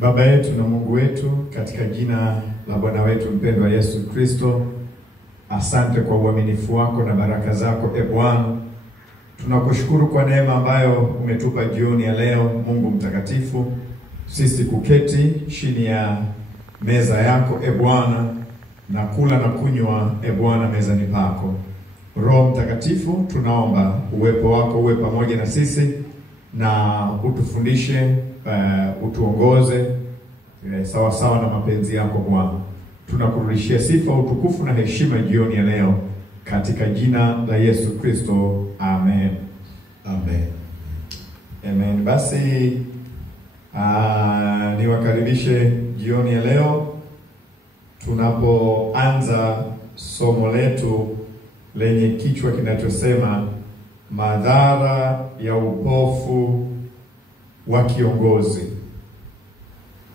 Baba yetu na Mungu wetu, katika jina la Bwana wetu mpendwa Yesu Kristo, asante kwa uaminifu wako na baraka zako. Bwana, tunakushukuru kwa neema ambayo umetupa jioni ya leo, Mungu mtakatifu, sisi kuketi chini ya meza yako Bwana, na kula na kunywa Bwana mezani pako. Roho Mtakatifu, tunaomba uwepo wako uwe pamoja na sisi na utufundishe, utuongoze sawa sawa na mapenzi yako Bwana. Tunakurudishia sifa, utukufu na heshima jioni ya leo katika jina la Yesu Kristo. Amen. Amen. Amen. Basi niwakaribishe jioni ya leo tunapoanza somo letu lenye kichwa kinachosema madhara ya upofu wa kiongozi.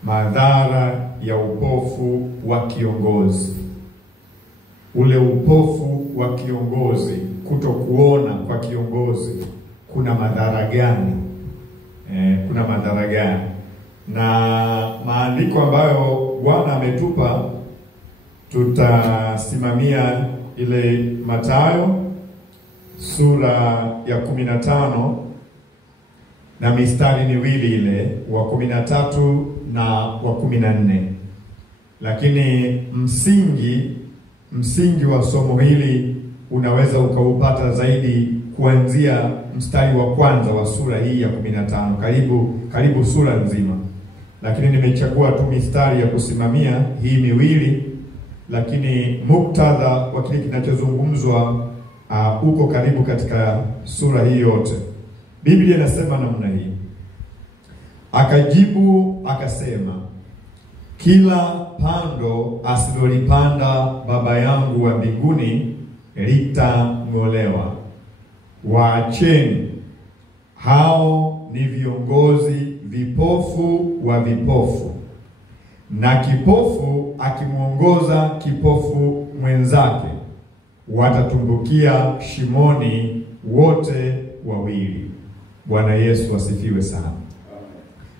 Madhara ya upofu wa kiongozi. Ule upofu wa kiongozi, kutokuona kwa kiongozi, kuna madhara gani? Kuna madhara gani? Na maandiko ambayo Bwana ametupa, tutasimamia ile Mathayo sura ya 15 na mistari miwili, ile wa 13 na wa 14. Lakini msingi wa somo hili unaweza ukaupata zaidi kuanzia mstari wa kwanza wa sura hii ya 15, karibu sura nzima. Lakini nimechagua tu mistari ya kusimamia hii miwili, lakini muktadha wa kile kinachozungumzwa uko karibu katika sura hii yote. Biblia inasema namna hii: akajibu akasema, kila pando asilolipanda Baba yangu wa mbinguni litang'olewa. Waacheni, hao ni viongozi vipofu wa vipofu, na kipofu akimwongoza kipofu mwenzake, watatumbukia shimoni wote wawili. Bwana Yesu asifiwe sana.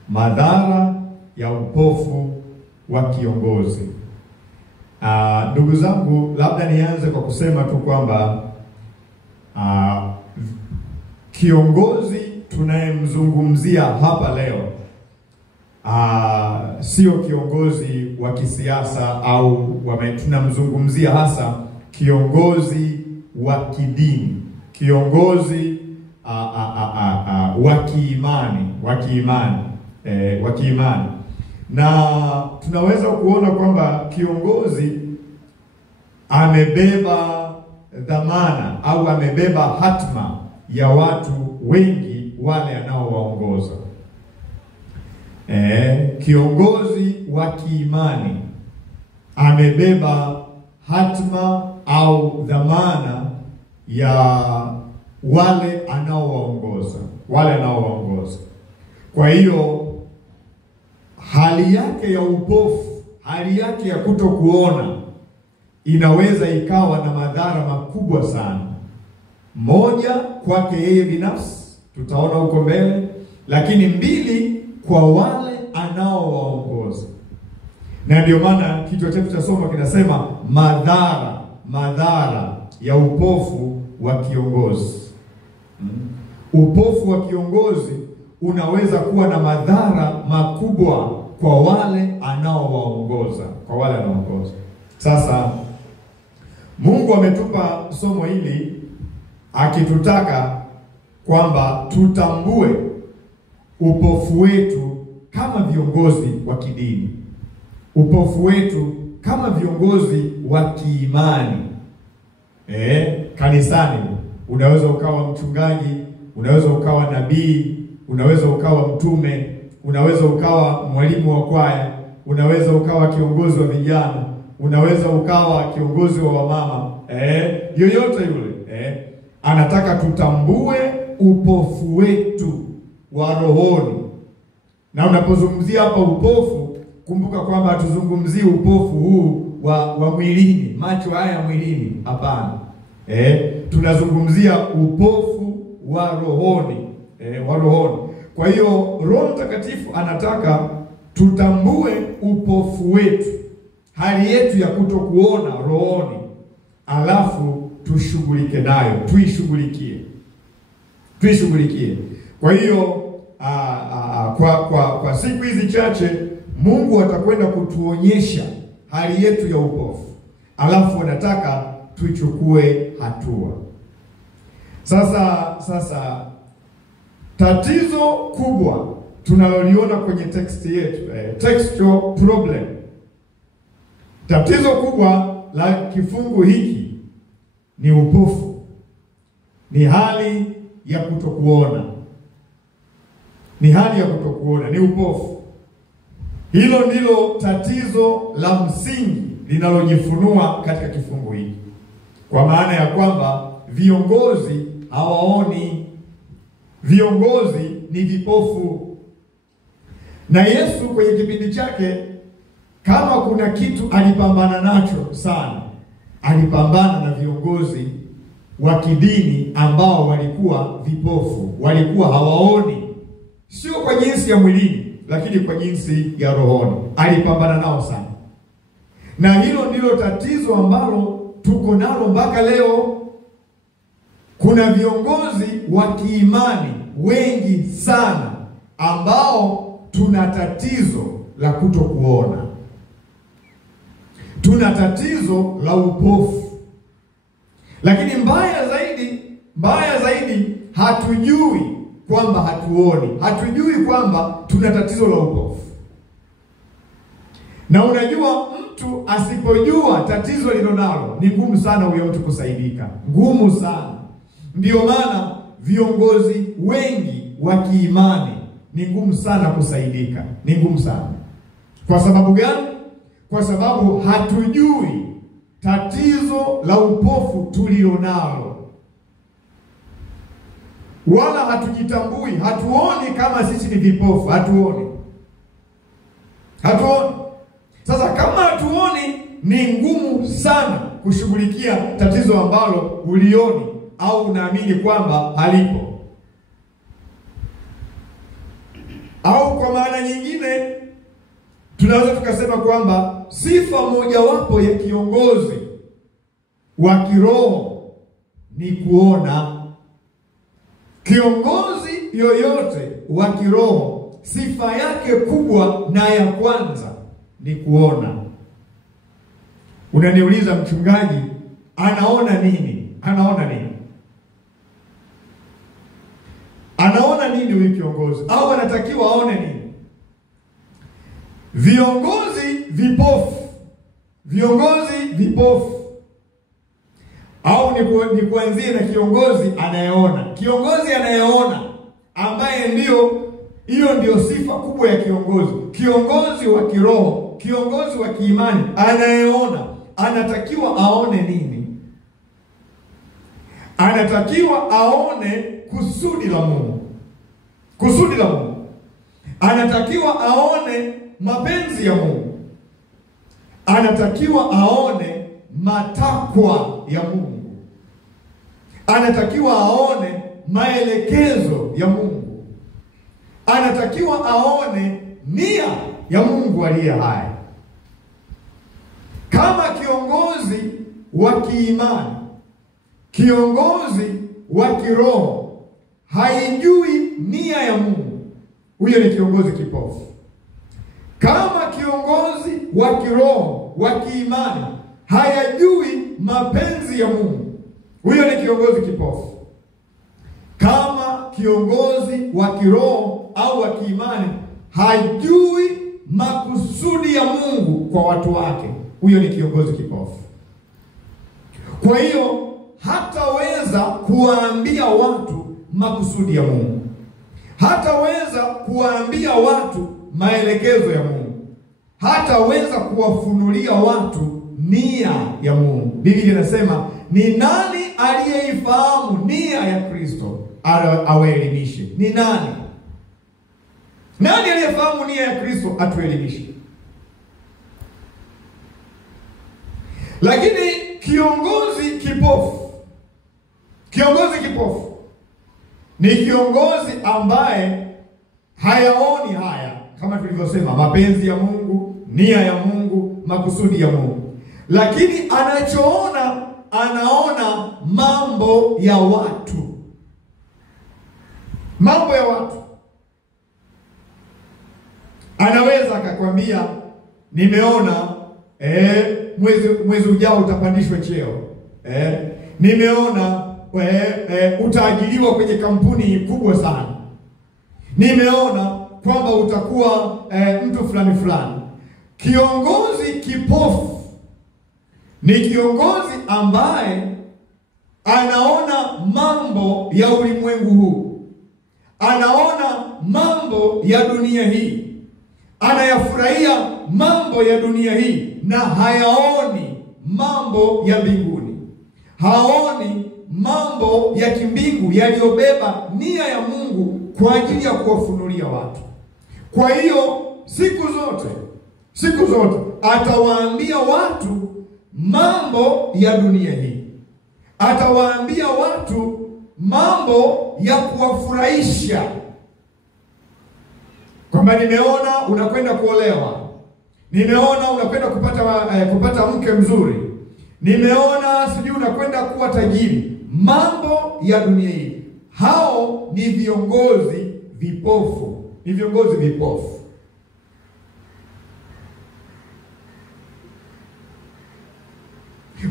Madhara ya upofu wa kiongozi. Ndugu zangu, labda nianze kwa kusema tu kwamba kiongozi tunayemzungumzia hapa leo sio kiongozi wa kisiasa au tunamzungumzia hasa kiongozi wa kidini, kiongozi wa kiimani. Na tunaweza kuona kwamba kiongozi amebeba dhamana au amebeba hatma ya watu wengi wale anaowaongoza. Kiongozi wa kiimani amebeba hatma au dhamana ya wale anaowaongoza. Kwa hiyo hali yake ya upofu, hali yake ya kutokuona inaweza ikawa na madhara makubwa sana. Moja, kwake yeye binafsi, tutaona huko mbele, lakini mbili, kwa wale anaowaongoza. Na ndio maana kichwa chetu cha somo kinasema madhara ya upofu wa kiongozi. Upofu wa kiongozi unaweza kuwa na madhara makubwa kwa wale anaowaongoza, Sasa Mungu ametupa somo hili akitutaka kwamba tutambue upofu wetu kama viongozi wa kidini, upofu wetu kama viongozi wa kiimani. Kanisani unaweza ukawa mchungaji, unaweza ukawa nabii, unaweza ukawa mtume, unaweza ukawa mwalimu wa kwaya, unaweza ukawa kiongozi wa vijana, unaweza ukawa kiongozi wa wamama. Yoyote yule anataka tutambue upofu wetu wa rohoni. Na unapozungumzia hapa upofu, kumbuka kwamba hatuzungumzii upofu huu wa mwilini, macho haya mwilini, hapana. Tunazungumzia upofu wa rohoni, Kwa hiyo Roho Mtakatifu anataka tutambue upofu wetu, hali yetu ya kutokuona rohoni, alafu tushughulike nayo, tuishughulikie. Kwa hiyo kwa siku hizi chache Mungu atakwenda kutuonyesha hali yetu ya upofu, alafu anataka tuichukue hatua. Sasa tatizo kubwa tunaloliona kwenye text yetu, textual problem, tatizo kubwa la kifungu hiki ni upofu, ni hali ya kutokuona, ni upofu. Hilo ndilo tatizo la msingi linalojifunua katika kifungu hiki, kwa maana ya kwamba viongozi hawaoni, viongozi ni vipofu. Na Yesu kwenye kipindi chake, kama kuna kitu alipambana nacho sana, alipambana na viongozi wa kidini ambao walikuwa vipofu, walikuwa hawaoni, sio kwa jinsi ya mwilini, lakini kwa jinsi ya rohoni. Alipambana nao sana, na hilo ndilo tatizo ambalo tuko nalo mpaka leo. Kuna viongozi wa kiimani wengi sana ambao tuna tatizo la kutokuona, tuna tatizo la upofu. Lakini mbaya zaidi hatujui kwamba hatuoni, hatujui kwamba tuna tatizo la upofu. Na unajua, mtu asipojua tatizo lilonalo ni ngumu sana huyo mtu kusaidika, ngumu sana. Ndio maana viongozi wengi wa kiimani ni ngumu sana kusaidika, ni ngumu sana. Kwa sababu gani? Kwa sababu hatujui tatizo la upofu tulionalo, wala hatujitambui, hatuoni kama sisi ni vipofu, hatuoni. Sasa kama hatuoni, ni ngumu sana kushughulikia tatizo ambalo ulioni au unaamini kwamba halipo. Au kwa maana nyingine tunaweza tukasema kwamba sifa mojawapo ya kiongozi wa kiroho ni kuona. Kiongozi yoyote wa kiroho, sifa yake kubwa na ya kwanza ni kuona. Unaniuliza, mchungaji, anaona nini? Anaona nini huyu kiongozi, au anatakiwa aone nini? Viongozi vipofu, au ni kuanzie na kiongozi anayeona. Kiongozi anayeona, ambaye hiyo ndio sifa kubwa ya kiongozi. Kiongozi wa kiroho, kiongozi wa kiimani anayeona, anatakiwa aone nini? Anatakiwa aone kusudi la Mungu. Anatakiwa aone mapenzi ya Mungu. Anatakiwa aone matakwa ya Mungu. Anatakiwa aone maelekezo ya Mungu. Anatakiwa aone nia ya Mungu aliye hai. Kama kiongozi wa kiimani, kiongozi wa kiroho haijui nia ya Mungu, huyo ni kiongozi kipofu. Kama kiongozi wa kiroho wa kiimani hayajui mapenzi ya Mungu, huyo ni kiongozi kipofu. Kama kiongozi wa kiroho au wa kiimani hajui makusudi ya Mungu kwa watu wake, huyo ni kiongozi kipofu. Kwa hiyo hataweza kuwaambia watu makusudi ya Mungu, hataweza kuwaambia watu maelekezo ya Mungu, hataweza kuwafunulia watu nia ya Mungu. Biblia inasema, ni nani aliyeifahamu nia ya Kristo awaelimishe? Ni nani? Nani aliyefahamu nia ya Kristo atuelimishe? Lakini kiongozi kipofu ni kiongozi ambaye hayaoni haya kama tulivyosema, mapenzi ya Mungu, nia ya Mungu, makusudi ya Mungu. Lakini anachoona, anaona mambo ya watu. Mambo ya watu. Anaweza akakwambia, nimeona mwezi ujao utapandishwa cheo. Nimeona utaajiriwa kwenye kampuni kubwa sana. Nimeona kwamba utakuwa mtu fulani fulani. Kiongozi kipofu ni kiongozi ambaye anaona mambo ya ulimwengu huu. Anaona mambo ya dunia hii. Anayafurahia mambo ya dunia hii na hayaoni mambo ya mbinguni. Haoni mambo ya kimbingu yaliyobeba nia ya Mungu kwa ajili ya kuwafunulia watu. Kwa hiyo siku zote atawaambia watu mambo ya dunia hii. Atawaambia watu mambo ya kuwafurahisha. Kwamba nimeona unakwenda kuolewa. Nimeona unakwenda kupata mke mzuri. Nimeona sijui unakwenda kuwa tajiri. Mambo ya dunia hii. Hao ni viongozi vipofu. Ni viongozi vipofu.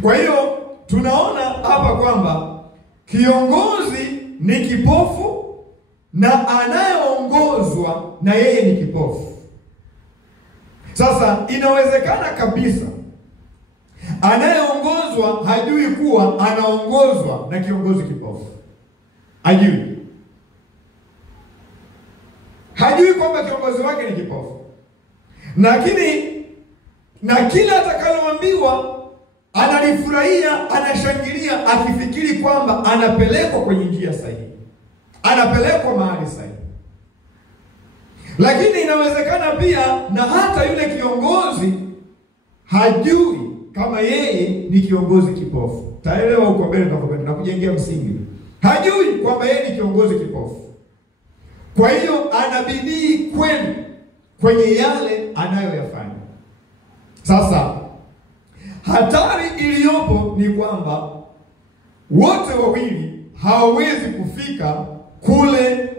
Kwa hiyo tunaona hapa kwamba kiongozi ni kipofu na anayeongozwa na yeye ni kipofu. Sasa inawezekana kabisa anayeongozwa hajui kuwa anaongozwa na kiongozi kipofu. Hajui kwamba kiongozi wake ni kipofu. Lakini na kila atakaloambiwa analifurahia, anashangilia, akifikiri kwamba anapelekwa kwenye njia sahihi. Anapelekwa mahali sahihi. Lakini inawezekana pia na hata yule kiongozi hajui kama yeye ni kiongozi kipofu. Taelewa huko mbele na kujengea msingi. Hajui kwamba yeye ni kiongozi kipofu. Kwa hiyo anabidii kwenye yale anayoyafanya. Sasa hatari iliyopo ni kwamba wote wawili hawawezi kufika kule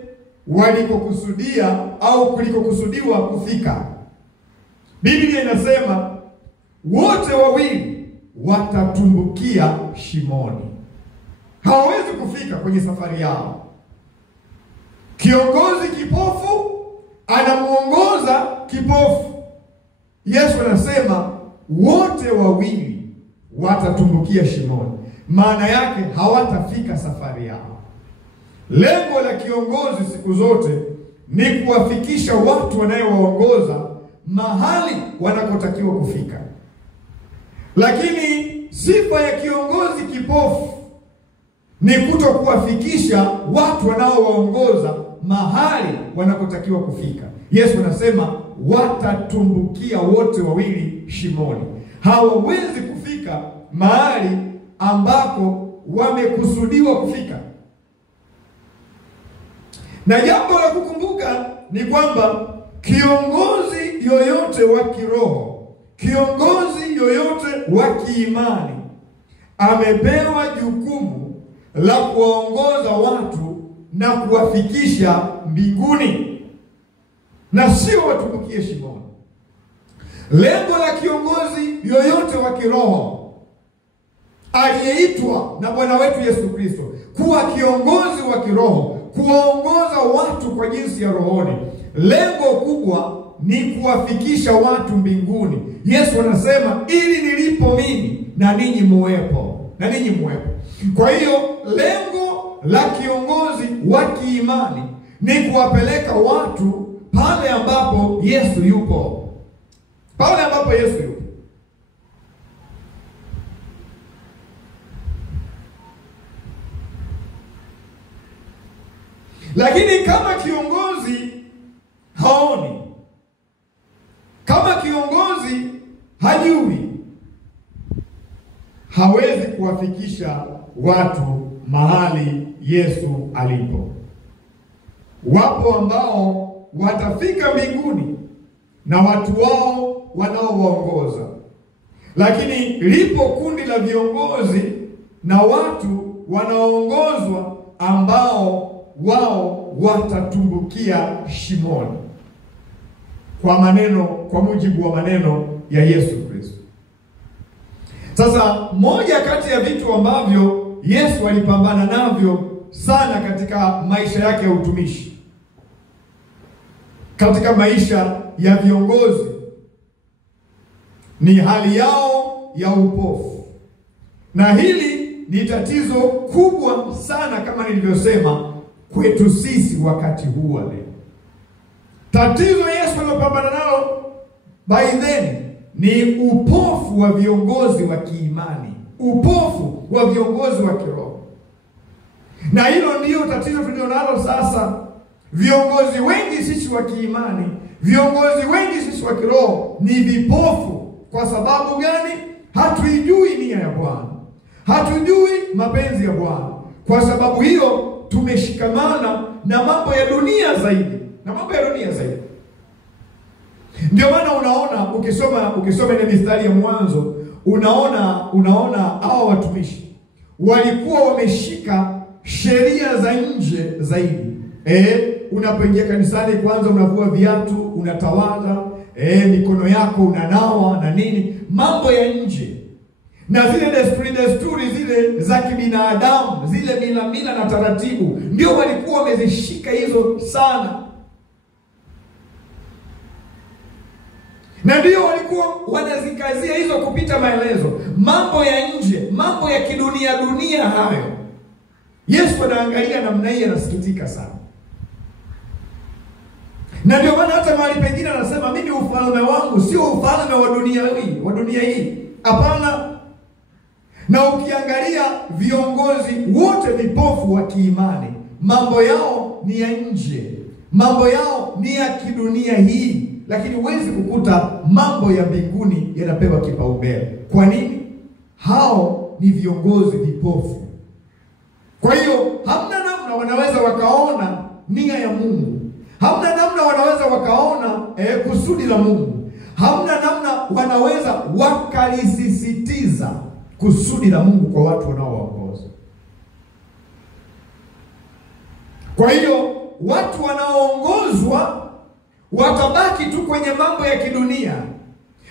walikokusudia au kulikokusudiwa kufika. Biblia inasema wote wawili watatumbukia shimoni. Hawawezi kufika kwenye safari yao. Kiongozi kipofu anamuongoza kipofu. Yesu anasema wote wawili watatumbukia shimoni. Maana yake hawatafika safari yao. Lengo la kiongozi siku zote ni kuwafikisha watu wanayewaongoza mahali wanakotakiwa kufika. Lakini sifa ya kiongozi kipofu ni kutokuwafikisha watu wanaowaongoza mahali wanakotakiwa kufika. Yesu anasema watatumbukia wote wawili shimoni. Hawawezi kufika mahali ambako wamekusudiwa kufika. Na jambo la kukumbuka ni kwamba kiongozi yoyote wa kiroho, kiongozi yoyote wa kiimani amepewa jukumu la kuwaongoza watu na kuwafikisha mbinguni, na sio watumbukie shimoni. Lengo la kiongozi yoyote wa kiroho aliyeitwa na Bwana wetu Yesu Kristo kuwa kiongozi wa kiroho, kuwaongoza watu kwa jinsi ya rohoni, lengo kubwa ni kuwafikisha watu mbinguni. Yesu anasema ili nilipo mimi na ninyi muwepo. Kwa hiyo lengo la kiongozi wa kiimani ni kuwapeleka watu pale ambapo Yesu yupo. Pale ambapo Yesu yupo. Lakini kama kiongozi haoni, kama kiongozi hajui, hawezi kuwafikisha watu mahali Yesu alipo. Wapo ambao watafika mbinguni na watu wao wanaowaongoza. Lakini lipo kundi la viongozi na watu wanaoongozwa ambao wao watatumbukia shimoni, kwa mujibu wa maneno ya Yesu Kristo. Sasa moja kati ya vitu ambavyo Yesu alipambana navyo sana katika maisha yake ya utumishi, katika maisha ya viongozi, ni hali yao ya upofu. Na hili ni tatizo kubwa sana, kama nilivyosema, kwetu sisi wakati huu wa leo. Tatizo Yesu alilopambana nalo by then ni upofu wa viongozi wa kiimani, upofu wa viongozi wa kiroho. Na hilo ndio tatizo tulilonalo sasa. Viongozi wengi sisi wa kiimani, viongozi wengi sisi wa kiroho ni vipofu. Kwa sababu gani? Hatuijui nia ya Bwana, hatujui mapenzi ya Bwana. Kwa sababu hiyo tumeshikamana na mambo ya dunia zaidi, Ndio maana unaona ukisoma ile mistari ya mwanzo, unaona hao watumishi walikuwa wameshika sheria za nje zaidi. Unapoingia kanisani, kwanza unavua viatu, unatawadha, mikono yako unanawa na nini, mambo ya nje. Na zile desturi zile za kibinadamu, zile mila na taratibu, ndio walikuwa wamezishika hizo sana. Na ndio walikuwa wanazikazia hizo kupita maelezo. Mambo ya nje, mambo ya dunia hayo. Yesu anaangalia namna hii, anasikitika sana. Na ndio maana hata mahali pengine anasema, mimi ufalme wangu sio ufalme wa dunia hii. Hapana. Na ukiangalia viongozi wote vipofu wa kiimani, mambo yao ni ya nje, mambo yao ni ya kidunia hii. Lakini huwezi kukuta mambo ya mbinguni yanapewa kipaumbele. Kwa nini? Hao ni viongozi vipofu. Kwa hiyo hamna namna wanaweza wakaona nia ya Mungu. Hamna namna wanaweza wakaona kusudi la Mungu. Hamna namna wanaweza wakalisisitiza kusudi la Mungu kwa watu wanaowaongoza. Kwa hiyo watu wanaoongozwa watabaki tu kwenye mambo ya kidunia.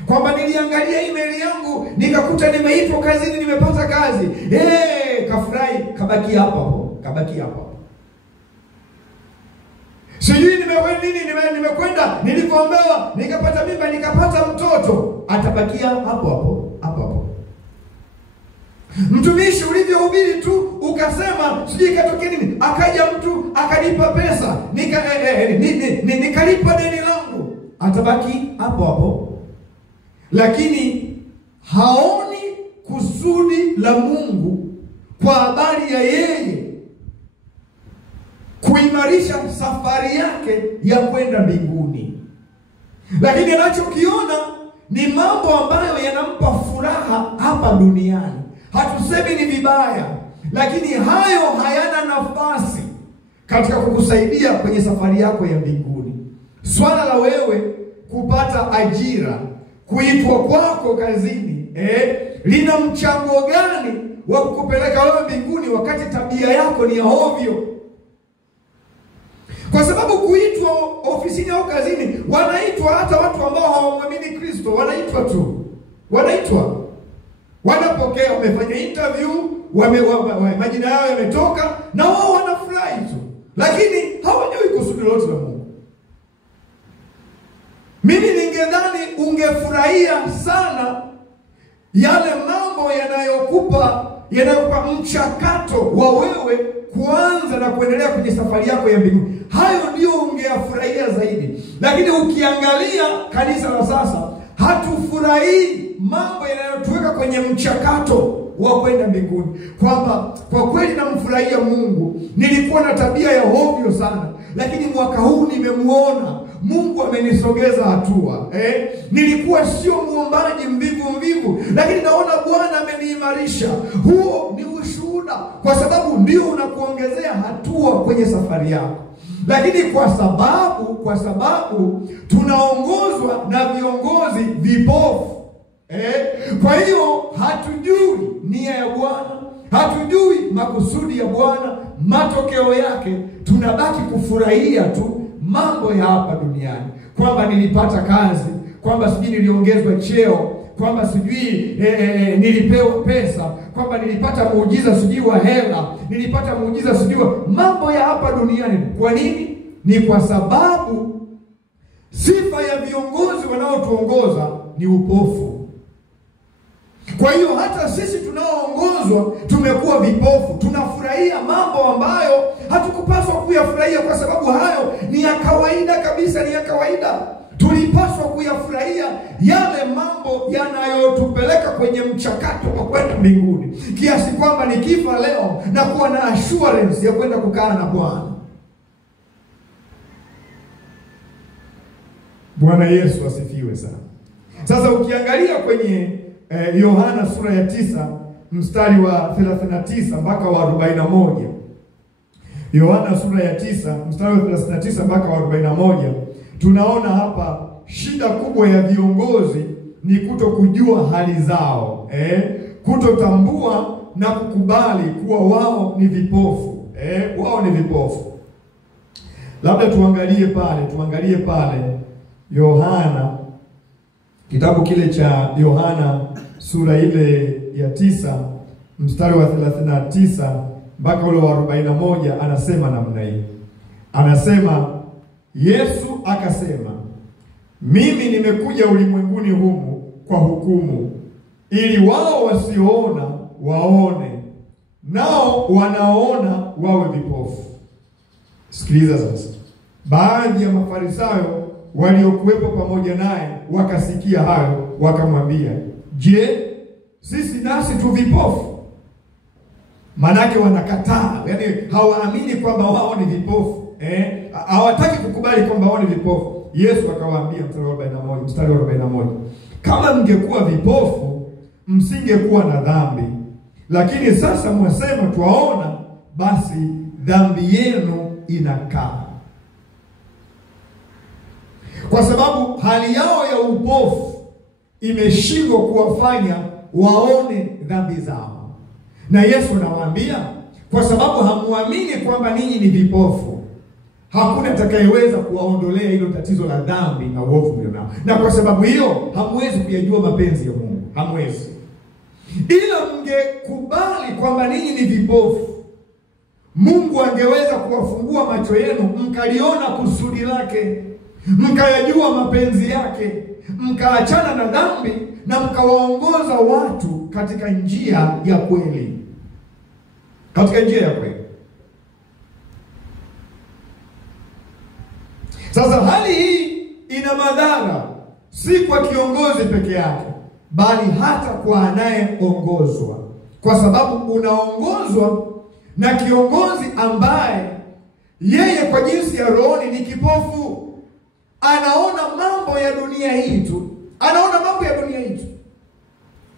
Kwamba niliangalia email yangu nikakuta nimeitwa kazini, nimepata kazi. Kafurahi, kabaki hapo. Sijui nimekwenda, nilipoombewa nikapata mimba, nikapata mtoto, atabakia hapo. Mtumishi, ulivyohubiri tu ukasema sijui katokea nini, akaja mtu akanipa pesa, nikalipa deni langu, atabaki hapo. Lakini haoni kusudi la Mungu kwa habari ya yeye kuimarisha safari yake ya kwenda mbinguni. Lakini anachokiona ni mambo ambayo yanampa furaha hapa duniani. Hatusemi ni vibaya, lakini hayo hayana nafasi katika kukusaidia kwenye safari yako ya mbinguni. Swala la wewe kupata ajira, kuitwa kwako kazini, lina mchango gani wa kukupeleka wewe mbinguni wakati tabia yako ni ya ovyo? Kwa sababu kuitwa ofisini au kazini, wanaitwa hata watu ambao hawamwamini Kristo, wanaitwa. Wanapokea, wamefanya interview, majina yao yametoka, na wao wanafurahi tu. Lakini hawajui kusudi lote la Mungu. Mimi ningedhani ungefurahia sana yale mambo yanayokupa mchakato wa wewe kuanza na kuendelea kwenye safari yako ya mbinguni. Hayo ndio ungeyafurahia zaidi. Lakini ukiangalia kanisa la sasa, hatufurahii mambo yanayotuweka kwenye mchakato wa kwenda mbinguni. Kwamba kwa kweli namfurahia Mungu, nilikuwa na tabia ya ovyo sana, lakini mwaka huu nimemuona Mungu amenisogeza hatua. Nilikuwa sio muombaji mvivu, lakini naona Bwana ameniimarisha. Huo ni ushuhuda, kwa sababu ndio unakuongezea hatua kwenye safari yako. Lakini kwa sababu tunaongozwa nia ya Bwana, hatujui makusudi ya Bwana. Matokeo yake tunabaki kufurahia tu mambo ya hapa duniani, kwamba nilipata kazi, kwamba sijui niliongezwa cheo, kwamba sijui nilipewa pesa, kwamba nilipata muujiza sijui wa hela, nilipata muujiza sijui mambo ya hapa duniani. Kwa nini? Ni kwa sababu sifa ya viongozi wanaotuongoza ni upofu. Kwa hiyo hata sisi tunaoongozwa tumekuwa vipofu, tunafurahia mambo ambayo hatukupaswa kuyafurahia, kwa sababu hayo ni ya kawaida kabisa, ni ya kawaida. Tulipaswa kuyafurahia yale mambo yanayotupeleka kwenye mchakato wa kwenda mbinguni, kiasi kwamba nikifa leo na kuwa na assurance ya kwenda kukaa na Bwana. Bwana Yesu asifiwe sana. Sasa ukiangalia kwenye Yohana sura ya 9 mstari wa 39 mpaka wa 41. Yohana sura ya 9 mstari wa 39 mpaka wa 41, tunaona hapa shida kubwa ya viongozi ni kutokujua hali zao, kutotambua na kukubali kuwa wao ni vipofu, wao ni vipofu. Labda tuangalie pale Yohana, kitabu kile cha Yohana sura ile ya 9 mstari wa 39 mpaka ule wa 41, anasema namna hii. Anasema, Yesu akasema, mimi nimekuja ulimwenguni humu kwa hukumu, ili wao wasioona waone, nao wanaoona wawe vipofu. Sikiliza sasa. Baadhi ya Mafarisayo waliokuwepo pamoja naye wakasikia hayo, wakamwambia, je, sisi nasi tu vipofu? Manake wanakataa, yani hawaamini kwamba wao ni vipofu, hawataki kukubali kwamba wao ni vipofu. Yesu akawaambia mstari wa 41, kama mngekuwa vipofu msingekuwa na dhambi, lakini sasa mwasema twaona, basi dhambi yenu inakaa. Kwa sababu hali yao ya upofu imeshindwa kuwafanya waone dhambi zao. Na Yesu anawaambia, kwa sababu hamuamini kwamba ninyi ni vipofu, hakuna atakayeweza kuwaondolea hilo tatizo la dhambi na uovu mlionao. Na kwa sababu hiyo hamwezi kuyajua mapenzi ya Mungu, hamwezi. Ila mngekubali kwamba ninyi ni vipofu, Mungu angeweza kuwafungua macho yenu, mkaliona kusudi lake, mkayajua mapenzi yake, mkaachana na dhambi na mkawaongoza watu katika njia ya kweli. Katika njia ya kweli. Sasa hali hii ina madhara si kwa kiongozi peke yake, bali hata kwa anayeongozwa. Kwa sababu unaongozwa na kiongozi ambaye yeye kwa jinsi ya rohoni ni kipofu. Anaona mambo ya dunia hii tu. Anaona mambo ya dunia hii tu.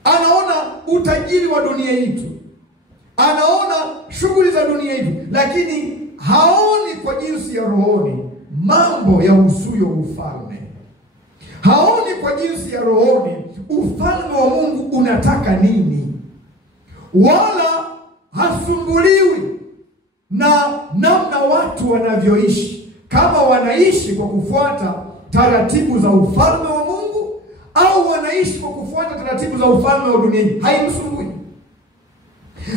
Anaona utajiri wa dunia hii tu. Anaona shughuli za dunia hii tu. Lakini haoni kwa jinsi ya rohoni mambo ya usuyo ufalme. Haoni kwa jinsi ya rohoni ufalme wa Mungu unataka nini. Wala hasumbuliwi na namna watu wanavyoishi, kama wanaishi kwa kufuata taratibu za ufalme wa Mungu au wanaishi kwa kufuata taratibu za ufalme wa dunia. Haimsumbui.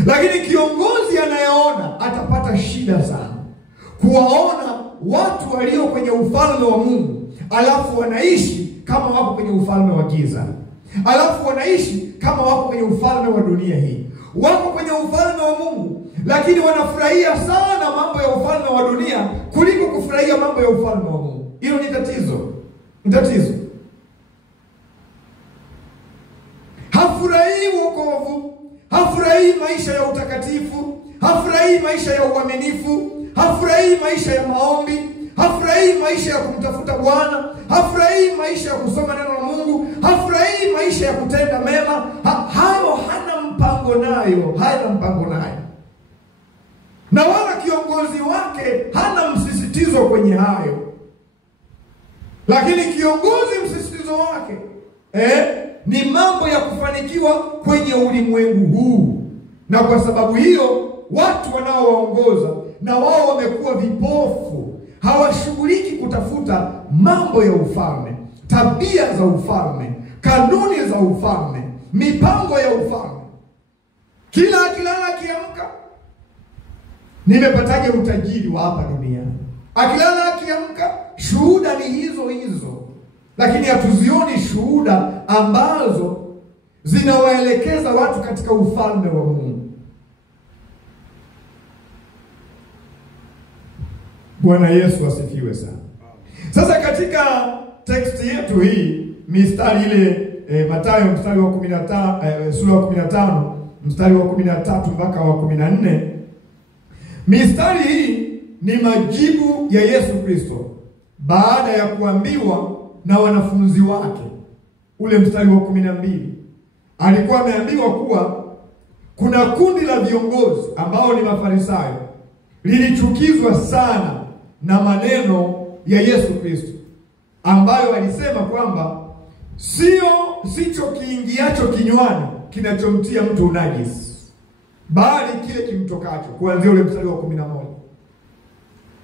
Lakini kiongozi anayeona atapata shida sana kuwaona watu walio kwenye ufalme wa Mungu alafu wanaishi kama wako kwenye ufalme wa giza, alafu wanaishi kama wako kwenye ufalme wa dunia hii. Wako kwenye ufalme wa Mungu, lakini wanafurahia sana mambo ya ufalme wa dunia kuliko kufurahia mambo ya ufalme wa Mungu. Hilo ni tatizo. Ni tatizo. Hafurahii wokovu, hafurahii maisha ya utakatifu, hafurahii maisha ya uaminifu, hafurahii maisha ya maombi, hafurahii maisha ya kumtafuta Bwana, hafurahii maisha ya kusoma neno la Mungu, hafurahii maisha ya kutenda mema. Hayo hana mpango nayo, hana mpango nayo. Na wala kiongozi wake hana msisitizo kwenye hayo. Lakini kiongozi msisitizo wake ni mambo ya kufanikiwa kwenye ulimwengu huu. Na kwa sababu hiyo watu wanaowaongoza na wao wamekuwa vipofu, hawashughuliki kutafuta mambo ya ufalme, tabia za ufalme, kanuni za ufalme, mipango ya ufalme. Kila akilala akiamka, nimepataje utajiri wa hapa duniani? Akilala akiamka, shuhuda ni hizo hizo, lakini hatuzioni shuhuda ambazo zinawaelekeza watu katika ufalme wa Mungu. Bwana Yesu asifiwe sana. Sasa katika teksti yetu hii, mistari ile Mathayo mstari wa 15 sura ya 15 mstari wa 13 mpaka wa 14, mistari hii ni majibu ya Yesu Kristo baada ya kuambiwa na wanafunzi wake. Ule mstari wa 12 alikuwa ameambiwa kuwa kuna kundi la viongozi ambao ni Mafarisayo lilichukizwa sana na maneno ya Yesu Kristo, ambayo alisema kwamba sicho kiingiacho kinywani kinachomtia mtu unajisi, bali kile kimtokacho. Kuanzia ule mstari wa 11.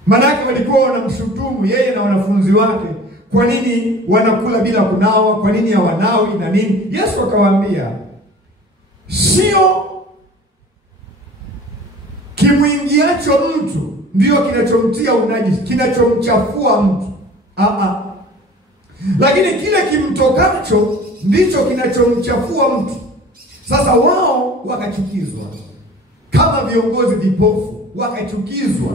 Manake walikuwa wanamshutumu yeye na wanafunzi wake, kwa nini wanakula bila kunawa, kwa nini hawanawi na nini. Yesu akawaambia, sio kimwingiacho mtu ndio kinachomtia unajisi, kinachomchafua mtu. Lakini kile kimtokacho ndicho kinachomchafua mtu. Sasa wao wakachukizwa kama viongozi vipofu, wakachukizwa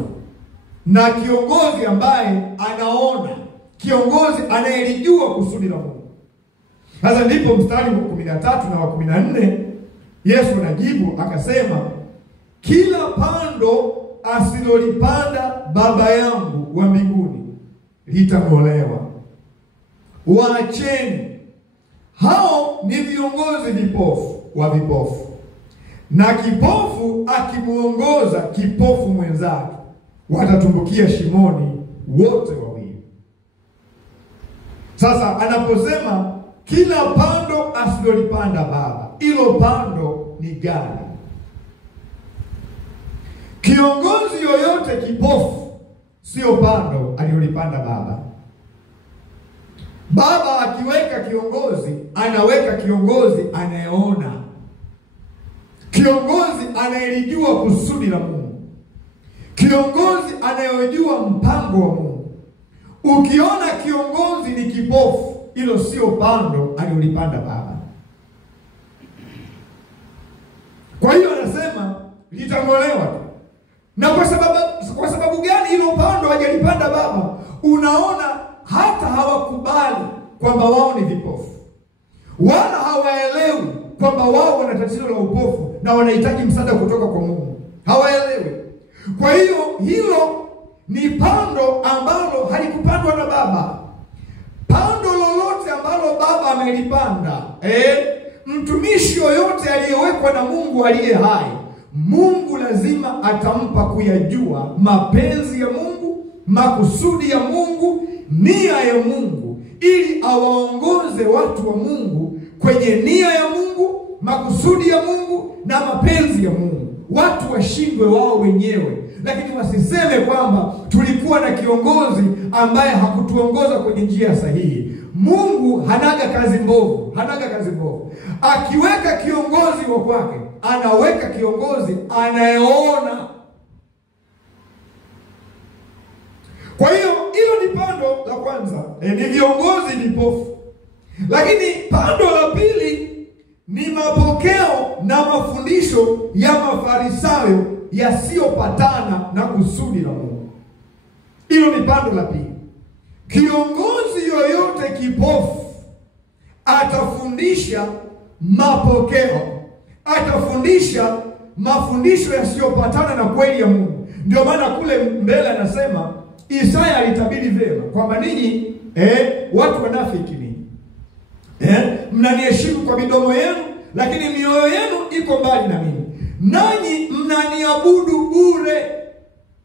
na kiongozi ambaye anaona, kiongozi anayelijua kusudi la Mungu. Sasa ndipo mstari wa 13 na wa 14 Yesu anajibu akasema, kila pando asilolipanda Baba yangu wa mbinguni litang'olewa. Waacheni. Hao ni viongozi vipofu wa vipofu, na kipofu akimuongoza kipofu mwenzake, watatumbukia shimoni wote wawili. Sasa anaposema kila pando asilolipanda Baba, hilo pando ni gani? Kiongozi yoyote kipofu sio pando aliyolipanda Baba. Baba akiweka kiongozi, anaweka kiongozi anayeona, kiongozi anayelijua kusudi la Mungu, kiongozi anayejua mpango wa Mungu. Ukiona kiongozi ni kipofu, hilo sio pando aliyolipanda Baba. Kwa hiyo anasema litang'olewa. Na kwa sababu gani hilo pando hajalipanda Baba? Unaona, hata hawakubali kwamba wao ni vipofu, wala hawaelewi kwamba wao wana tatizo la upofu na wanahitaji msaada kutoka kwa Mungu. Hawaelewi. Kwa hiyo hilo ni pando ambalo halikupandwa na Baba. Pando lolote ambalo Baba amelipanda, mtumishi yoyote aliyewekwa na Mungu aliye hai, Mungu lazima atampa kuyajua mapenzi ya Mungu, makusudi ya Mungu, nia ya Mungu, ili awaongoze watu wa Mungu kwenye nia ya Mungu, makusudi ya Mungu na mapenzi ya Mungu. Watu washindwe wao wenyewe, lakini wasiseme kwamba tulikuwa na kiongozi ambaye hakutuongoza kwenye njia sahihi. Mungu hanaga kazi mbovu, hanaga kazi mbovu. Akiweka kiongozi wa kwake, anaweka kiongozi anayeona. Kwa hiyo hilo ni pando la kwanza, ni viongozi vipofu. Lakini pando la pili ni mapokeo na mafundisho ya Mafarisayo yasiyopatana na kusudi la Mungu. Hilo ni pando la pili. Kiongozi yoyote kipofu atafundisha mapokeo, atafundisha mafundisho yasiyopatana na kweli ya Mungu. Ndio maana kule mbele anasema, Isaya alitabiri vema kwamba ninyi watu wanafiki ninyi, mnaniheshimu kwa midomo yenu, lakini mioyo yenu iko mbali na mimi. Nanyi mnaniabudu bure.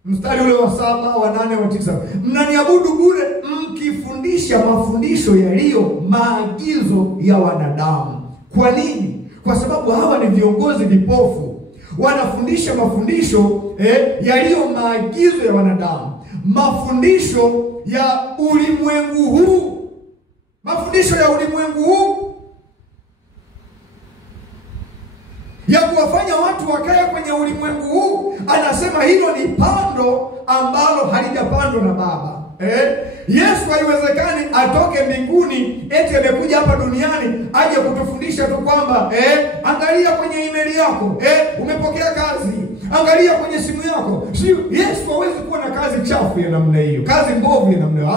Mstari ule wa 7, wa 8, wa 9. Mnaniabudu bure mkifundisha mafundisho yaliyo maagizo ya wanadamu. Kwa nini? Kwa sababu hawa ni viongozi vipofu. Wanafundisha mafundisho yaliyo maagizo ya wanadamu. Mafundisho ya ulimwengu huu. Mafundisho ya ulimwengu huu. Ya kuwafanya watu wakae kwenye ulimwengu huu. Anasema hilo ni pando ambalo halijapandwa na Baba. Yesu haiwezekani atoke mbinguni eti amekuja hapa duniani aje kutufundisha tu kwamba angalia kwenye email yako, umepokea kazi, angalia kwenye simu yako. Yesu hawezi kuwa na kazi chafu ya namna hiyo, kazi mbovu ya namna hiyo.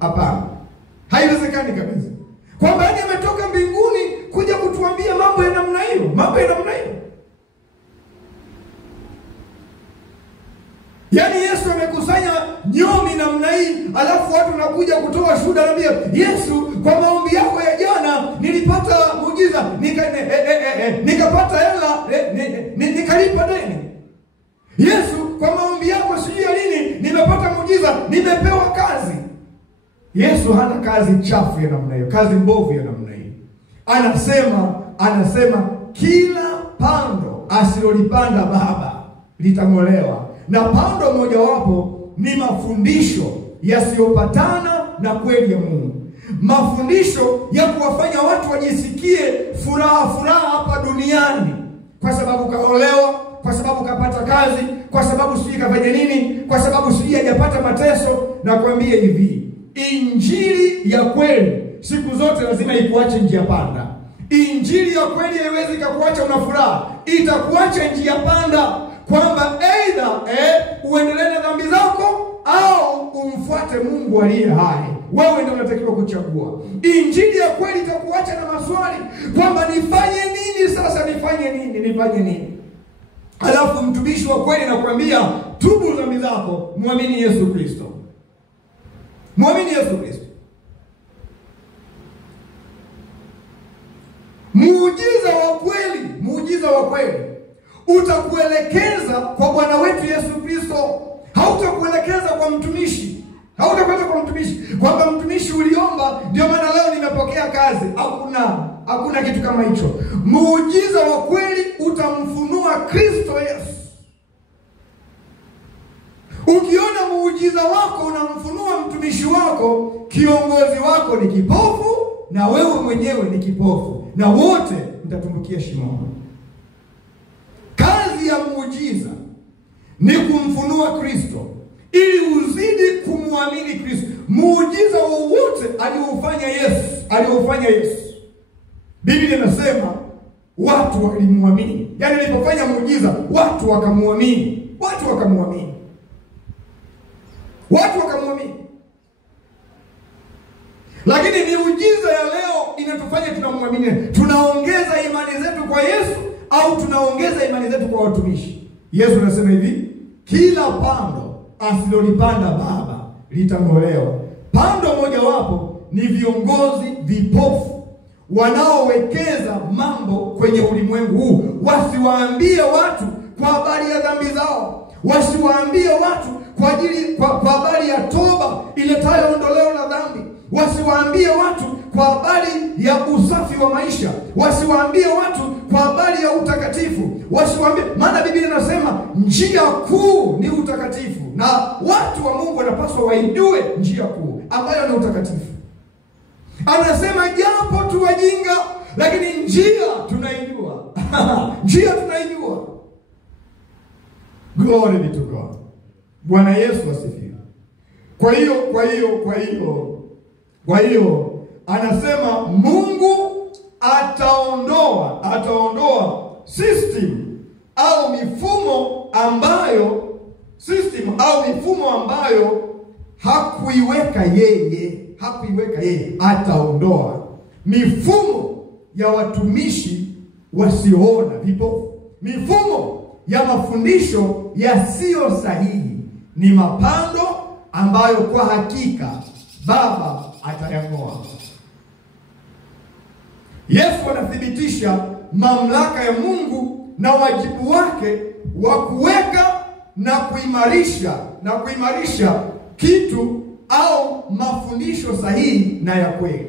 Hapana. Haiwezekani kabisa. Kwamba yeye ametoka mbinguni kuja kutuambia mambo ya namna hiyo, Yaani Yesu amekusanya nyomi namna hii, alafu watu wanakuja kutoa shuhuda, anambia Yesu, kwa maombi yako ya jana nilipata muujiza, nikapata hela, nikalipa deni. Yesu, kwa maombi yako sijui ya nini nimepata muujiza, nimepewa kazi. Yesu hana kazi chafu ya namna hiyo, kazi mbovu ya namna hiyo. Anasema kila pando asilolipanda Baba litang'olewa. Na pando mojawapo ni mafundisho yasiyopatana na kweli ya Mungu. Mafundisho ya kuwafanya watu wajisikie furaha hapa duniani, kwa sababu kaolewa, kwa sababu kapata kazi, kwa sababu sijui kafanya nini, kwa sababu sijui hajapata mateso. Na kuambia hivi, injili ya kweli siku zote lazima ikuache njia panda. Injili ya kweli haiwezi kukuacha una furaha, itakuacha njia panda, kwamba either uendelee na dhambi zako au umfuate Mungu aliye hai. Wewe ndio unatakiwa kuchagua. Injili ya kweli itakuacha na maswali kwamba nifanye nini sasa, nifanye nini. Alafu mtumishi wa kweli anakuambia tubu dhambi zako, muamini Yesu Kristo. Muamini Yesu Kristo. Muujiza wa kweli utakuelekeza kwa Bwana wetu Yesu Kristo. Hautakuelekeza kwa mtumishi. Kwamba mtumishi uliomba ndio maana leo nimepokea kazi. Hakuna kitu kama hicho. Muujiza wa kweli utamfunua Kristo Yesu. Ukiona muujiza wako unamfunua mtumishi wako, kiongozi wako ni kipofu na wewe mwenyewe ni kipofu, na wote mtatumbukia shimoni. Kazi ya muujiza ni kumfunua Kristo ili uzidi kumwamini Kristo. Muujiza wowote aliofanya Yesu, Biblia inasema watu walimwamini. Yaani alipofanya muujiza watu wakamwamini. Lakini miujiza ya leo inatufanya tunamwamini. Tunaongeza imani zetu kwa Yesu au tunaongeza imani zetu kwa watumishi. Yesu anasema hivi, kila pando asilolipanda Baba litang'olewa. Pando mojawapo ni viongozi vipofu wanaowekeza mambo kwenye ulimwengu huu. Wasiwaambie watu kwa habari ya dhambi zao. Wasiwaambie watu kwa habari ya toba iletayo ondoleo la dhambi. Wasiwaambie watu kwa habari ya usafi wa maisha. Wasiwaambie watu kwa habari ya utakatifu. Wasiwaambie, maana Biblia inasema njia kuu ni utakatifu, na watu wa Mungu wanapaswa waijue njia kuu ambayo ni utakatifu. Anasema japo tu wajinga, lakini njia tunaijua. Njia tunaijua. Glory be to God. Bwana Yesu asifiwe. Kwa hiyo anasema Mungu ataondoa system au mifumo ambayo hakuiweka yeye. Ataondoa mifumo ya watumishi wasioona, vipofu, mifumo ya mafundisho yasiyo sahihi. Ni mapando ambayo kwa hakika Baba atayang'oa. Yesu anathibitisha mamlaka ya Mungu na wajibu wake wa kuweka na kuimarisha kitu au mafundisho sahihi na ya kweli.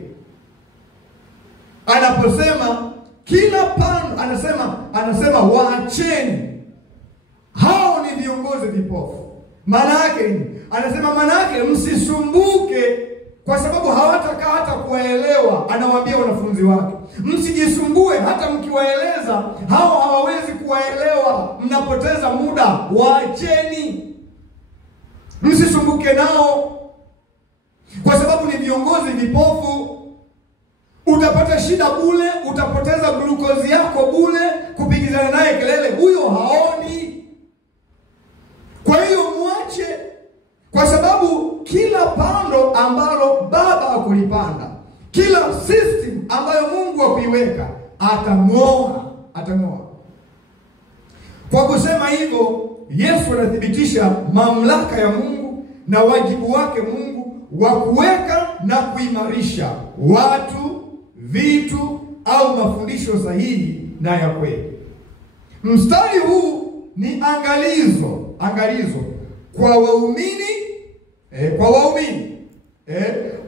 Anaposema kila pando, anasema waacheni. Hao ni viongozi vipofu. Maana yake msisumbuke, kwa sababu hawatakaa hata kuwaelewa. Anawaambia wanafunzi wake, msijisumbue hata mkiwaeleza, hao hawawezi kuwaelewa, mnapoteza muda. Waacheni, msisumbuke nao, kwa sababu ni viongozi vipofu. Utapata shida bure, utapoteza glukozi yako bure kupigizana naye kelele, huyo haoni. Kwa hiyo muache, kwa sababu kila pando ambalo Baba hakulipanda, kila system ambayo Mungu hakuiweka, atang'oa. Kwa kusema hivyo, Yesu anathibitisha mamlaka ya Mungu na wajibu wake Mungu wa kuweka na kuimarisha watu, vitu au mafundisho sahihi na ya kweli. Mstari huu ni angalizo kwa waumini,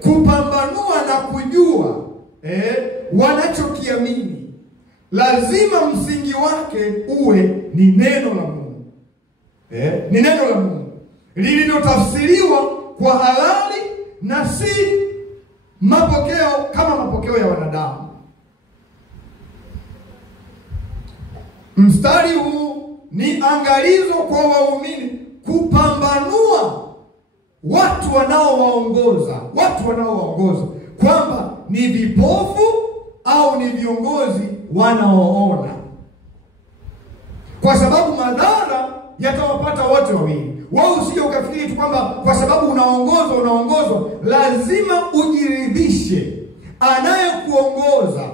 kupambanua na kujua wanachokiamini. Lazima msingi wake uwe ni neno la Mungu. Ni neno la Mungu lililotafsiriwa kwa halali na si mapokeo kama mapokeo ya wanadamu. Mstari huu ni angalizo kwa waumini kupambanua watu wanaowaongoza kwamba ni vipofu au ni viongozi wanaoona, kwa sababu madhara yatawapata wote wawili. Wao usije ukafikiri tu kwamba kwa sababu unaongozwa lazima ujiridhishe. Anayekuongoza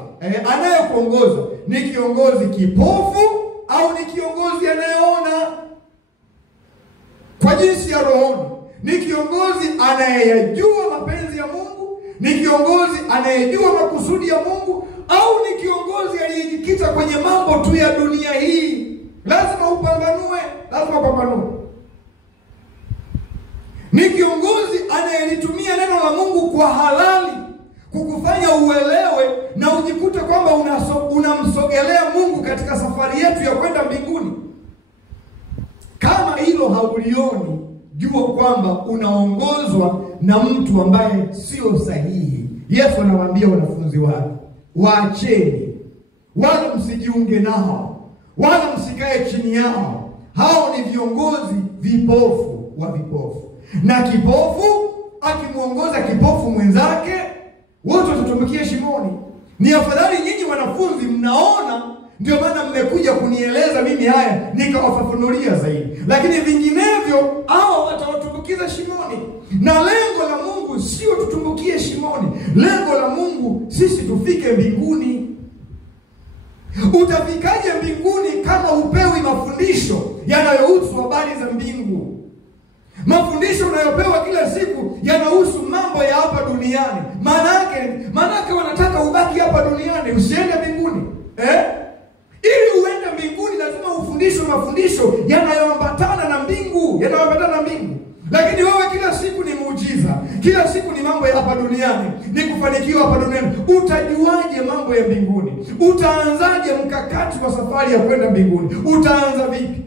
ni kiongozi kipofu au ni kiongozi anayeona kwa jinsi ya rohoni? Ni kiongozi anayeyajua mapenzi ya Mungu? Ni kiongozi anayejua makusudi ya Mungu? Au ni kiongozi aliyejikita kwenye mambo tu ya dunia hii? Lazima upambanue. Ni kiongozi anayelitumia neno la Mungu kwa halali kukufanya uelewe na ujikute kwamba unamsogelea Mungu katika safari yetu ya kwenda mbinguni? Kama hilo haulioni, jua kwamba unaongozwa na mtu ambaye sio sahihi. Yesu anawaambia wanafunzi wake, waacheni, wala msijiunge nao, wala msikae chini yao. Hao ni viongozi vipofu wa vipofu. Na kipofu akimuongoza kipofu mwenzake, wote watatumbukia shimoni. Ni afadhali nyinyi wanafunzi mnaona, ndio maana mmekuja kunieleza mimi haya nikawafafanulia zaidi. Lakini vinginevyo hao watawatumbukiza shimoni. Na lengo la Mungu sio tutumbukie shimoni. Lengo la Mungu sisi tufike mbinguni. Utafikaje mbinguni kama upewi mafundisho yanayohusu habari za mbingu? Mafundisho unayopewa kila siku yanahusu mambo ya hapa duniani. Maanake wanataka ubaki hapa duniani, usiende mbinguni. Ili uende mbinguni lazima ufundishwe mafundisho yanayoambatana na mbingu, Lakini wewe kila siku ni muujiza, kila siku ni mambo ya hapa duniani, ni kufanikiwa hapa duniani. Utajuaje mambo ya mbinguni? Utaanzaje mkakati wa safari ya kwenda mbinguni? Utaanza vipi?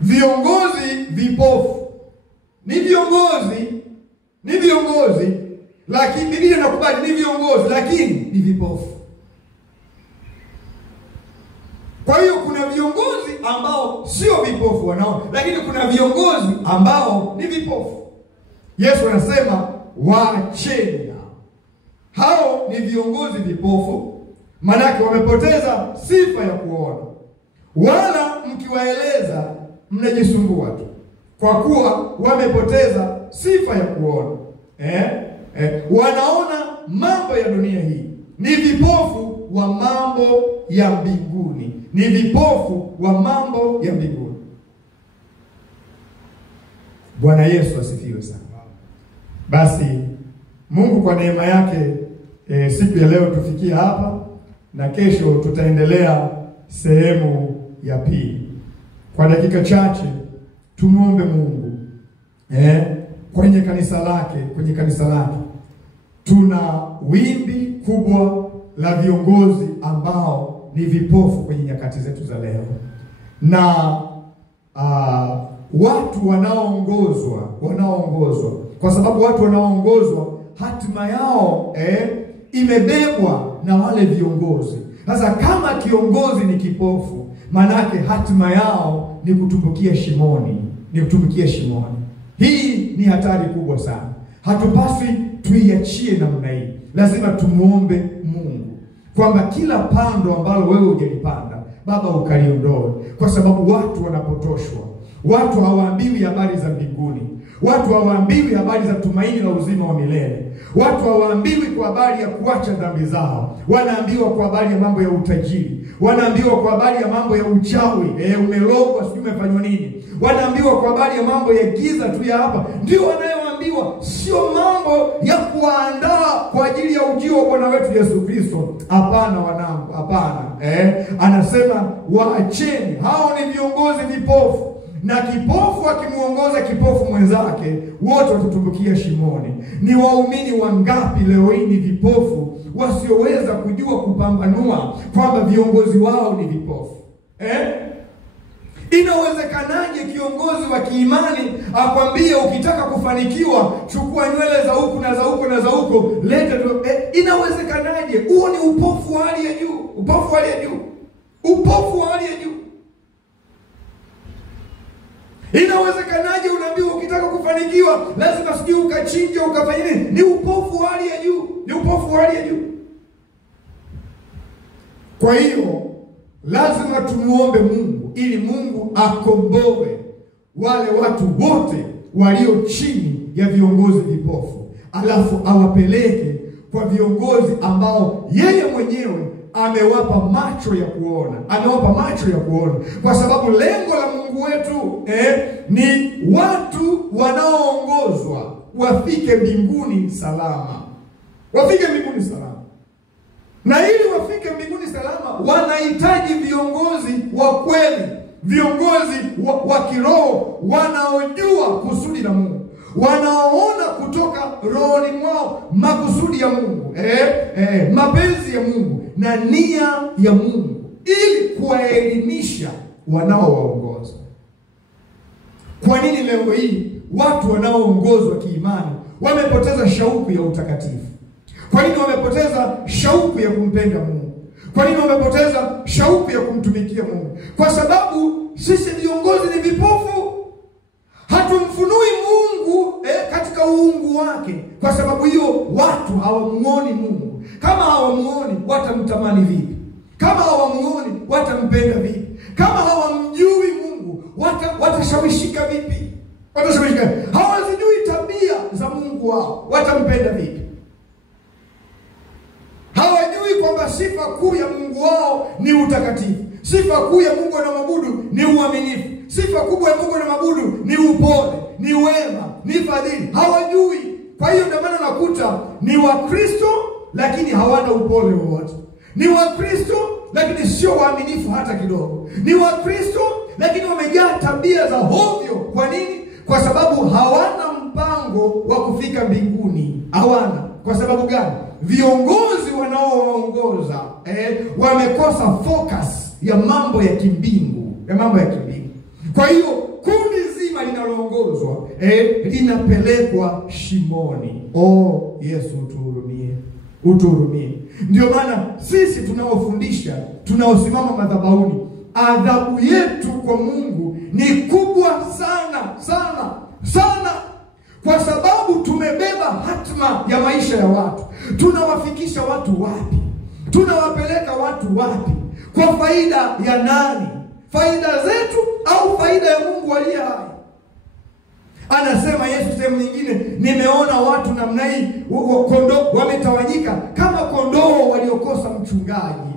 Viongozi vipofu ni viongozi, lakini Biblia inakubali ni viongozi, lakini ni vipofu. Kwa hiyo kuna viongozi ambao sio vipofu wanao, lakini kuna viongozi ambao ni vipofu. Yesu anasema waacheni. Hao ni viongozi vipofu, manake wamepoteza sifa ya kuona. Wala mkiwaeleza mnajisumbua tu, kwa kuwa wamepoteza sifa ya kuona. Wanaona mambo ya dunia hii. Ni vipofu wa mambo ya mbinguni. Bwana Yesu asifiwe sana. Basi Mungu kwa neema yake siku ya leo tufikie hapa. na kesho tutaendelea sehemu ya pili. Kwa dakika chache tumuombe Mungu kwenye kanisa lake. Tuna wimbi kubwa la viongozi ambao ni vipofu kwenye nyakati zetu za leo, na watu wanaoongozwa, kwa sababu watu wanaoongozwa hatima yao imebebwa na wale viongozi. Sasa kama kiongozi ni kipofu, manake hatima yao ni kutumbukia shimoni, Hii ni hatari kubwa sana. Hatupaswi tuiachie namna hii. Lazima tumuombe Mungu kwamba kila pando ambalo wewe hujalipanda, Baba, ukaliondoe, kwa sababu watu wanapotoshwa. Watu hawaambiwi habari za mbinguni. Watu hawaambiwi habari za tumaini la uzima wa milele. Watu hawaambiwi kwa habari ya kuacha dhambi zao. Wanaambiwa kwa habari ya mambo ya utajiri. Wanaambiwa kwa habari ya mambo ya uchawi. Umelogwa, sijui umefanywa nini. Wanaambiwa kwa habari ya mambo ya giza tu ya hapa. Ndio wanayoambiwa, sio mambo ya kuandaa kwa ajili ya ujio wa Bwana wetu Yesu Kristo. Hapana wanangu, hapana. Anasema waacheni. Hao ni viongozi vipofu. Na kipofu akimuongoza kipofu mwenzake, wote watatumbukia shimoni. Ni waumini wangapi leo hii ni vipofu, wasioweza kujua kupambanua kwamba viongozi wao ni vipofu? Inawezekanaje kiongozi wa kiimani akwambie ukitaka kufanikiwa chukua nywele za huku na za huku na za huku, leta inawezekanaje? Huo ni upofu wa hali ya juu, upofu wa hali ya juu. Inawezekanaje unaambiwa ukitaka kufanikiwa lazima sijui ukachinje ukafanya nini? Ni upofu wa hali ya juu, Kwa hiyo lazima tumuombe Mungu ili Mungu akomboe wale watu wote walio chini ya viongozi vipofu, alafu awapeleke kwa viongozi ambao yeye mwenyewe amewapa macho ya kuona, kwa sababu lengo la Mungu wetu ni watu wanaoongozwa wafike mbinguni salama. Na ili wafike mbinguni salama, wanahitaji viongozi wa kweli, viongozi wa kiroho, wanaojua kusudi la Mungu, wanaoona kutoka rohoni mwao makusudi ya Mungu, mapenzi ya Mungu na nia ya Mungu, ili kuwaelimisha wanaowaongoza. Kwa nini leo hii watu wanaoongozwa kiimani wamepoteza shauku ya utakatifu? Kwa nini wamepoteza shauku ya kumpenda Mungu? Kwa nini wamepoteza shauku ya kumtumikia Mungu? Kwa sababu sisi viongozi ni vipofu. Hatumfunui Mungu katika uungu wake. Kwa sababu hiyo watu hawamuoni Mungu. Kama hawamuoni, watamtamani vipi? Kama hawamuoni, watampenda vipi? Kama hawamjui Mungu, watashawishika vipi? Hawazijui tabia za Mungu wao, watampenda vipi? Hawajui kwamba sifa kuu ya Mungu wao ni utakatifu. Sifa kuu ya Mungu anamwabudu ni uaminifu. Sifa kubwa ya Mungu anamwabudu ni upole, ni wema, ni fadhili. Hawajui. Kwa hiyo ndio maana nakuta ni Wakristo lakini hawana upole wowote. Ni Wakristo lakini sio waaminifu hata kidogo. Ni Wakristo lakini wamejaa tabia za hovyo. Kwa nini? Kwa sababu hawana mpango wa kufika mbinguni. Hawana. Kwa sababu gani? Viongozi wanaoongoza wamekosa focus ya mambo ya kimbingu, Kwa hiyo kundi zima linaloongozwa linapelekwa shimoni. Yesu utuhurumie. Ndio maana sisi tunaofundisha, tunaosimama madhabahuni, adhabu yetu kwa Mungu ni kubwa sana. Kwa sababu tumebeba hatima ya maisha ya watu. Tunawafikisha watu wapi? Tunawapeleka watu wapi? Kwa faida ya nani? Faida zetu au faida ya Mungu aliye hai? Anasema Yesu sehemu nyingine, nimeona watu namna hii, kondoo wametawanyika kama kondoo waliokosa mchungaji.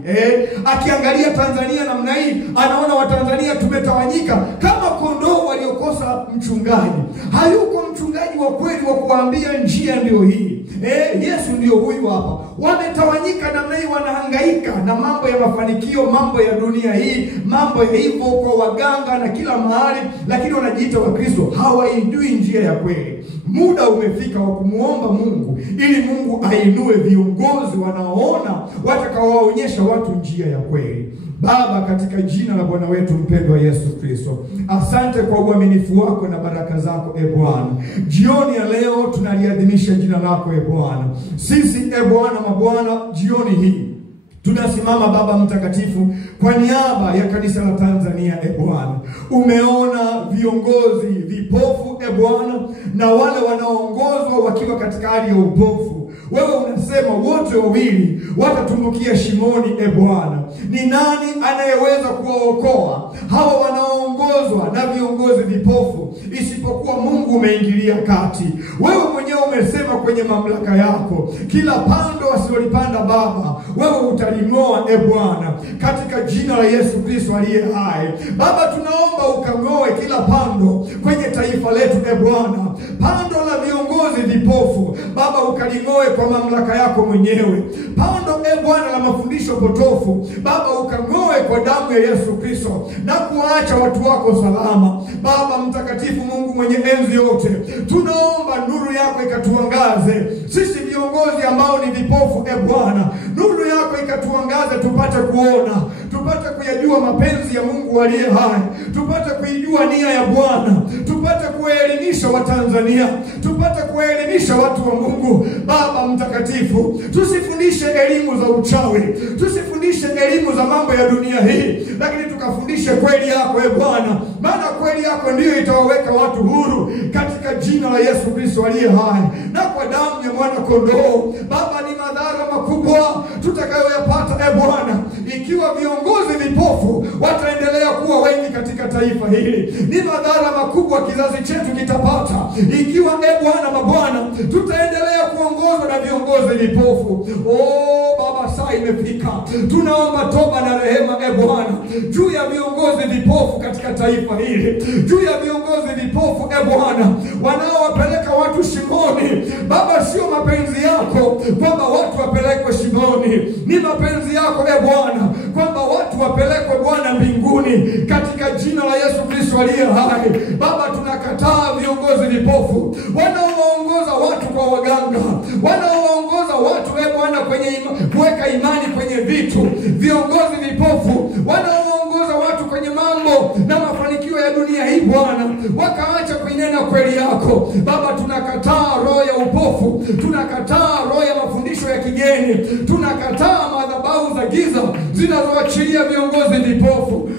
Akiangalia Tanzania namna hii, anaona Watanzania tumetawanyika kama kondoo waliokosa kumkosa mchungaji. Hayuko mchungaji wa kweli wa kuambia njia ndio hii. Yesu ndio huyu hapa. Wametawanyika namna hii, wanahangaika na mambo ya mafanikio, mambo ya dunia hii, mambo ya hivyo kwa waganga na kila mahali, lakini wanajiita Wakristo. Hawaijui njia ya kweli. Muda umefika wa kumuomba Mungu ili Mungu ainue viongozi wanaoona, watakaowaonyesha watu njia ya kweli. Baba, katika jina la Bwana wetu mpendwa Yesu Kristo, asante kwa uaminifu wako na baraka zako Bwana. Jioni ya leo tunaliadhimisha jina lako Bwana. Sisi Bwana mabwana, jioni hii tunasimama Baba mtakatifu kwa niaba ya kanisa la Tanzania Bwana. Umeona viongozi vipofu Bwana, na wale wanaoongozwa wakiwa katika hali ya upofu. Wewe unasema wote wawili watatumbukia shimoni Bwana. Ni nani anayeweza kuwaokoa hawa wanaoongozwa na viongozi vipofu isipokuwa Mungu? Umeingilia kati. Wewe mwenyewe umesema kwenye mamlaka yako, kila pando wasilolipanda Baba, wewe utaling'oa Bwana, katika jina la Yesu Kristo aliye hai. Baba, tunaomba ukang'oe kila pando kwenye taifa letu Bwana, pando la viongozi vipofu Baba, ukaling'oe kwa mamlaka yako mwenyewe. Pando Bwana la mafundisho potofu Baba, ukang'oe kwa damu ya Yesu Kristo na kuacha watu wako salama. Baba mtakatifu, Mungu mwenye enzi yote, tunaomba nuru yako ikatuangaze sisi viongozi ambao ni vipofu Bwana. Nuru yako ikatuangaze tupate kuona, tupate kuyajua mapenzi ya Mungu aliye hai, tupate kuijua nia ya Bwana, tupate kuelimisha Watanzania, tupate kuelimisha watu wa Mungu. Baba mtakatifu, tusifundishe elimu za uchawi, tusifundishe elimu za mambo ya dunia hii, lakini tukafundishe kweli yako Bwana, maana kweli yako ndiyo itawaweka watu huru, katika jina la Yesu Kristo aliye hai na kwa damu ya mwana kondoo. Baba, ni madhara makubwa tutakayoyapata Bwana ikiwa viongozi vipofu wataendelea kuwa wengi katika taifa hili. Ni madhara makubwa kizazi chetu kitapata ikiwa Bwana mabwana tutaendelea kuongozwa na viongozi vipofu. Baba, saa imefika. Tunaomba toba na rehema Bwana juu ya viongozi vipofu katika taifa hili, juu ya viongozi vipofu Bwana wanaowapeleka watu shimoni. Baba, sio mapenzi yako kwamba watu wapelekwe shimoni, ni mapenzi yako Bwana kwamba watu wapelekwe Bwana mbinguni, katika jina la Yesu Kristo aliye hai. Baba, tunakataa viongozi vipofu wanaoongoza watu kwa waganga, wanaoongoza watu Bwana kwenye kuweka imani kwenye vitu, viongozi vipofu wanaoongoza watu kwenye mambo na mafanikio ya dunia hii Bwana, wakaacha kuinena kweli yako. Baba, tunakataa roho ya upofu, tunakataa roho ya mafundisho ya kigeni, tunakataa madhabahu za giza zinazoachilia viongozi vipofu.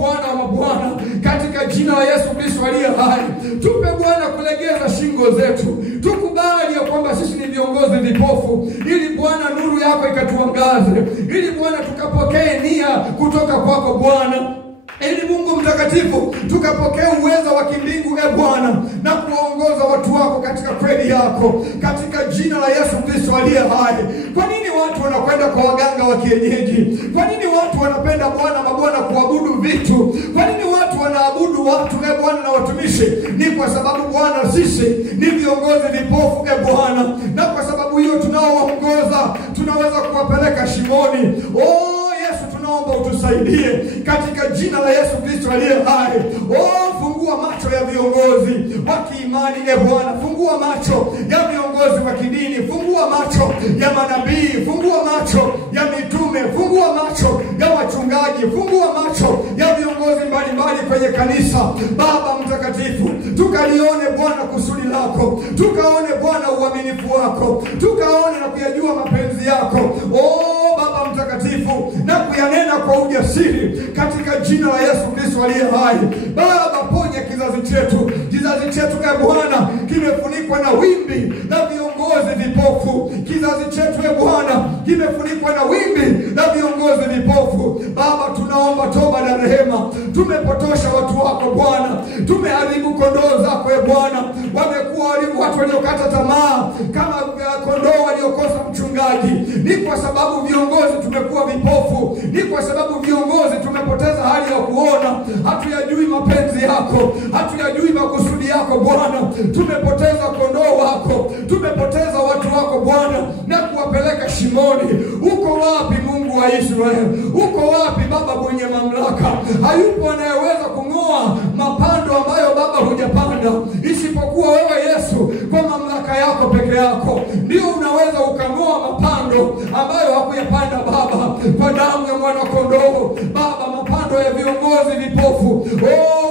Bwana wa mabwana, katika jina la Yesu Kristo aliye hai, tupe Bwana kulegeza shingo zetu, tukubali ya kwamba sisi ni viongozi vipofu, ili Bwana nuru yako ikatuangaze, ili Bwana tukapokee nia kutoka kwako Bwana, ili Mungu mtakatifu tukapokea uwezo wa kimbingu Bwana na kuongoza watu wako katika kweli yako, katika jina la Yesu Kristo aliye hai. Kwa nini watu wanakwenda kwa waganga wa kienyeji? Kwa nini watu wanapenda Bwana mabwana kuabudu vitu? Kwa nini watu wanaabudu watu Bwana na watumishi? Ni kwa sababu Bwana sisi ni viongozi vipofu Bwana, na kwa sababu hiyo tunaoongoza tunaweza kuwapeleka shimoni. Yesu, tunaomba utusaidie katika jina la Yesu Kristo aliye hai. Fungua macho ya viongozi wa kiimani Bwana, fungua macho ya viongozi wa kidini, fungua macho ya manabii, fungua macho ya mitume, fungua macho ya wachungaji, fungua macho ya viongozi mbalimbali kwenye kanisa. Baba mtakatifu, tukalione Bwana kusudi lako, tukaone Bwana uaminifu wako, tukaone na kuyajua mapenzi yako Baba mtakatifu, na kuyanena kwa ujasiri katika jina la Yesu Kristo aliye hai. Baba, ponya kizazi chetu. Kizazi chetu Bwana kimefunikwa na wimbi la viongozi vipofu. Kizazi chetu Bwana kimefunikwa na wimbi la viongozi vipofu. Baba, tunaomba toba na rehema. Tumepotosha watu wako Bwana, tumeharibu kondoo zako Bwana. Wamekuwa watu waliokata tamaa kama kondoo waliokosa mchungaji. Ni kwa sababu viongozi tumekuwa vipofu, ni kwa sababu viongozi tumepoteza hali ya kuona, hatuyajui mapenzi yako, hatuyajui makusudi yako Bwana. Tumepoteza kondoo wako, tumepoteza watu wako Bwana na kuwapeleka shimoni. Uko wapi Mungu wa Israeli? Uko wapi Baba mwenye mamlaka? Hayupo anayeweza kung'oa mapando ambayo Baba hujapanda isipokuwa wewe Yesu. Kwa mamlaka yako peke yako ndio unaweza ukang'oa mapando ambayo hakuyapanda Baba. Kwa damu ya mwana kondoo Baba, mapando ya viongozi vipofu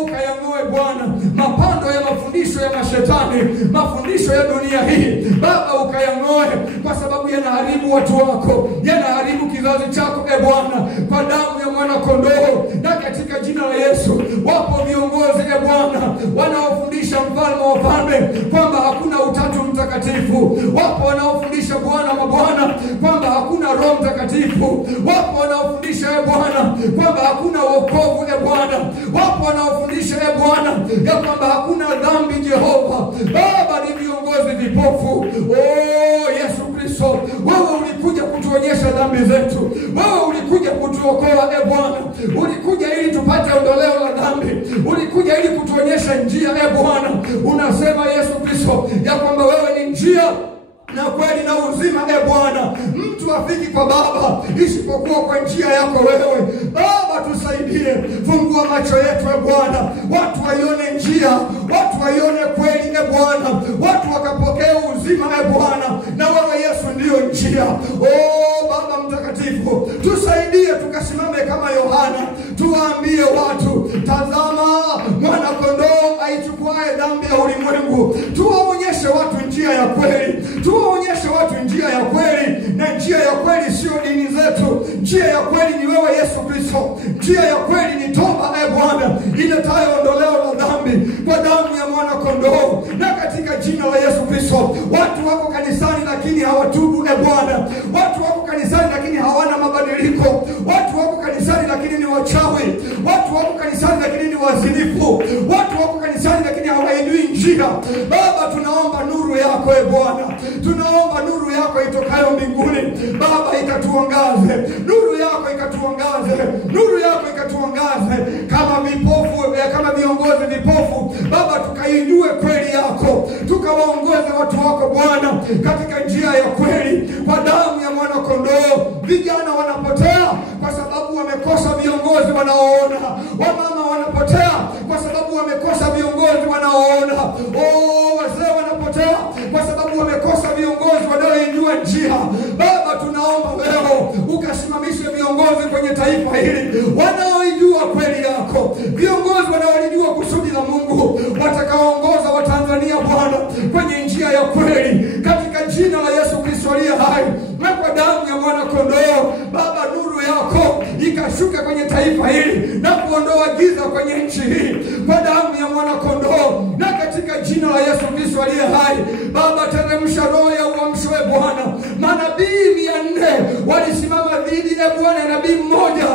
ukayang'oe Bwana. Mapando ya mafundisho ya mashetani, mafundisho ya dunia hii Baba, ukayang'oe, kwa sababu yanaharibu watu wako, yanaharibu kizazi chako Bwana. Kwa damu ya mwana kondoo na katika jina la Yesu, wapo viongozi Bwana wanaofundisha mfalme wa wafalme kwamba hakuna utatu mtakatifu. Wapo wanaofundisha Bwana mabwana kwamba hakuna Roho Mtakatifu. Wapo wanaofundisha Bwana kwamba hakuna wokovu Bwana. Wapo wanaofundisha Bwana ya kwamba hakuna dhambi Jehova. Baba, ni viongozi vipofu. Yesu Kristo, wewe ulikuja kutuonyesha dhambi zetu. Wewe ulikuja kutuokoa Bwana. Ulikuja ili tupate ondoleo la dhambi. Ulikuja ili kutuonyesha njia Bwana. Unasema Yesu Kristo ya kwamba wewe ni njia na kweli na uzima Bwana. Mtu afiki kwa Baba isipokuwa kwa njia yako wewe. Baba, tusaidie, fungua macho yetu Bwana, watu waione njia, watu waione kweli Bwana, watu wakapokea uzima Bwana, na wewe Yesu ndiyo njia. Baba mtakatifu, tusaidie tukasimame kama Yohana, tuwaambie watu, tazama mwana kondoo aichukuaye dhambi ya ulimwengu. Tuwaonyeshe watu njia ya kweli, tuwaonyeshe watu njia ya kweli, na njia ya kweli sio dini zetu. Njia ya kweli ni wewe Yesu Kristo. Njia ya kweli ni toba Bwana, iletayo ondoleo la dhambi kwa damu ya mwana kondoo. Na katika jina la Yesu Kristo, watu wako kanisani lakini hawatubu Bwana. Watu wako kanisani lakini hawana mabadiliko. Watu wako kanisani lakini ni wachawi. Watu wako kanisani lakini ni wazinifu. Watu wako kanisani lakini hawaijui njia. Baba, tunaomba nuru yako Bwana. Tunaomba nuru yako itokayo mbinguni Baba ikatuangaze. Nuru yako ikatuangaze. Nuru yako ikatuangaze kama vipofu, kama viongozi vipofu Baba, tukaijue kweli yako, tukawaongoze watu wako Bwana katika njia ya kweli kwa damu ya mwana kondoo. Vijana wanapotea kwa sababu wamekosa viongozi wanaoona. Wamama wanapotea kwa sababu wamekosa viongozi wanaoona. Wazee wanapotea kwa sababu wamekosa viongozi wanaoijua njia. Baba, tunaomba leo ukasimamishe viongozi kwenye taifa hili wanaoijua kweli yako, viongozi wanaolijua kusudi la Mungu, watakaoongoza Watanzania Bwana kwenye njia ya kweli, katika jina la Yesu Kristo aliye hai na kwa damu ya mwana kondoo. Baba, nuru yako ikashuka kwenye taifa hili na kuondoa giza kwenye nchi hii kwa damu ya mwana kondoo, na katika jina la Yesu Kristo aliye hai. Baba, teremsha roho ya uamsho Bwana. Manabii 400 walisimama dhidi Bwana ya nabii mmoja.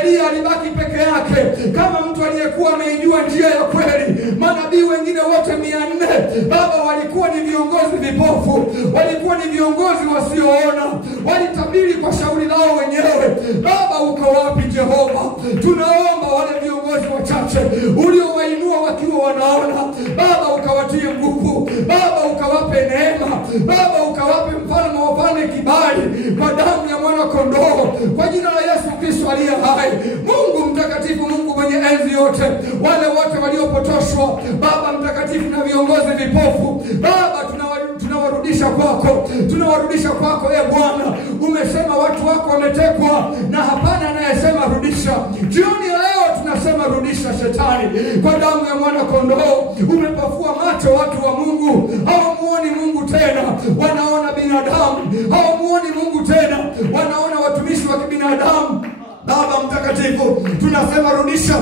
Elia alibaki peke yake kama mtu aliyekuwa ameijua njia ya kweli. Manabii wengine wote 400 Baba walikuwa ni viongozi vipofu, walikuwa ni viongozi wasioona, walitabiri kwa shauri lao wenyewe. Baba, uko wapi Jehova? Tunaomba wale viongozi wachache uliowainua wakiwa wanaona Baba, ukawatie nguvu Baba, ukawape neema Baba, ukawape mfalme wa wafalme kibali kwa damu ya mwana kondoo, kwa jina la Yesu Kristo aliye hai. Mungu mtakatifu, Mungu mwenye enzi yote, wale wote waliopotoshwa Baba mtakatifu na viongozi vipofu Baba, tunawarudisha kwako, tunawarudisha kwako Bwana. Umesema watu wako wametekwa na hapana anayesema rudisha. Jioni leo tunasema rudisha shetani kwa damu ya mwana kondoo. Umepafua macho watu wa Mungu, hawamuoni Mungu tena, wanaona binadamu. Hawamuoni Mungu tena, wanaona watumishi wa kibinadamu. Baba mtakatifu, tunasema rudisha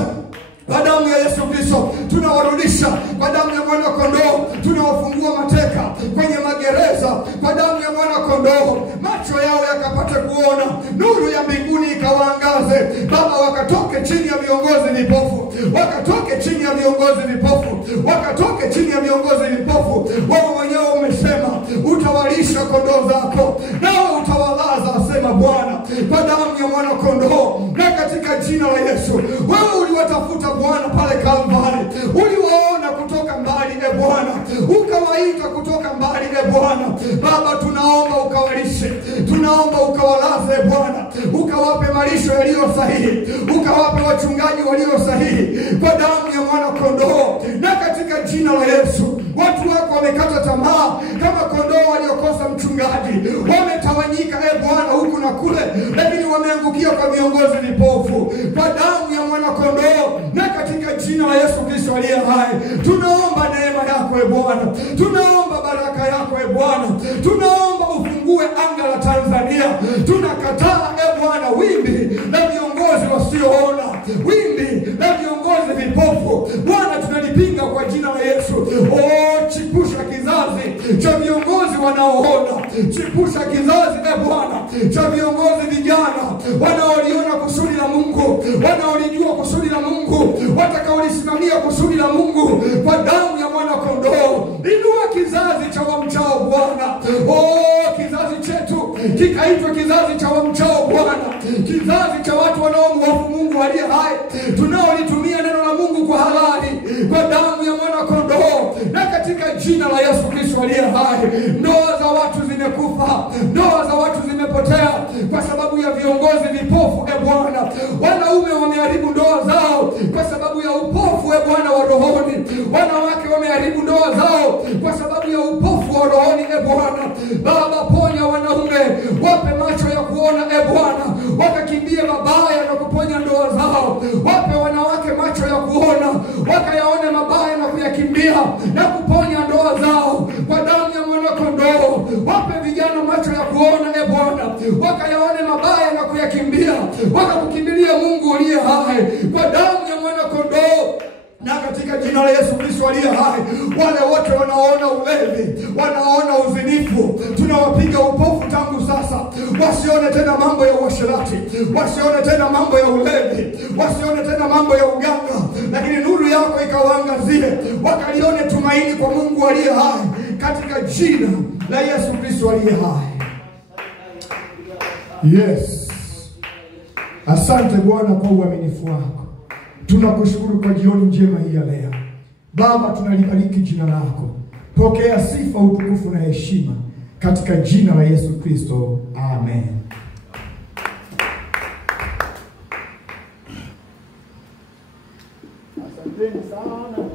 kwa damu ya Yesu Kristo. Tunawarudisha kwa damu ya mwana kondoo. Tunawafungua mateka kwenye magereza kwa damu ya mwana kondoo. Macho yao yakapate kuona, nuru ya mbinguni ikawaangaze Baba, wakatoke chini ya viongozi vipofu, wakatoke chini ya viongozi vipofu, wakatoke chini ya viongozi vipofu. Wewe mwenyewe umesema utawalisha kondoo zako, nao utawalaza, asema Bwana, kwa damu ya mwana kondoo. katika jina la Yesu. Wewe uliwatafuta Bwana pale Kalvari, uliwaona kutoka mbali Bwana, ukawaita kutoka mbali Bwana. Baba, tunaomba ukawalishe, tunaomba ukawalaze Bwana, ukawape malisho yaliyo sahihi, ukawape wachungaji walio sahihi kwa damu ya mwana kondoo. Na katika jina la Yesu, watu wako wamekata tamaa kama kondoo waliokosa mchungaji, wametawanyika Bwana huku na kule, lakini wameangukia kwa viongozi vipofu. Kwa damu ya mwana kondoo na katika jina la Yesu Kristo aliye hai, tunaomba neema yako Bwana, tunaomba baraka yako Bwana, tunaomba ufungue anga la Tanzania. Tunakataa Bwana wimbi la viongozi wasioona, wimbi la viongozi vipofu Bwana, tunalipinga kwa jina la Yesu. Chipusha kizazi cha viongozi wanaoona, chipusha kizazi Bwana cha viongozi vijana wanaoliona kusudi la Mungu, wanaolijua kusudi la Mungu, watakaolisimamia kusudi la Mungu kwa damu ya mwana kondoo. Inua kizazi cha wamchao Bwana. Kizazi chetu kikaitwa kizazi cha wamchao Bwana, kizazi cha watu wanaomhofu Mungu aliye hai, tunaolitumia neno la Mungu kwa halali kwa damu ya mwana kondoo. Na katika jina la Yesu Kristo aliye hai, ndoa za watu zimekufa, ndoa za watu zimepotea kwa sababu ya viongozi vipofu Bwana. Wanaume wameharibu ndoa zao kwa sababu ya upofu Bwana wa rohoni. Wanawake wameharibu ndoa zao kwa sababu ya upofu wa rohoni Bwana. Baba, ponya wanaume, wape macho ya kuona Bwana, wakakimbie mabaya na kuponya ndoa zao. Wape wanawake macho ya kuona, wakayaone mabaya na kuyakimbia na kuponya ndoa zao kwa damu ya mwana kondoo. Wape vijana macho ya kuona Bwana, wakayaone mabaya na kuyakimbia, wakakukimbilia Mungu uliye hai kwa damu ya mwana kondoo. Na katika jina la Yesu Kristo aliye hai, wale wote wanaona ulevi, wanaona uzinifu, tunawapiga upofu tangu sasa. Wasione tena mambo ya uasherati, wasione tena mambo ya ulevi, wasione tena mambo ya uganga, lakini nuru yako ikawaangazie, wakalione tumaini kwa Mungu aliye hai katika jina la Yesu Kristo aliye hai. Yes. Asante Bwana kwa uaminifu wako. Tunakushukuru kwa jioni njema hii ya leo. Baba, tunalibariki jina lako. Pokea sifa, utukufu na heshima katika jina la Yesu Kristo. Amen. Asanteni sana.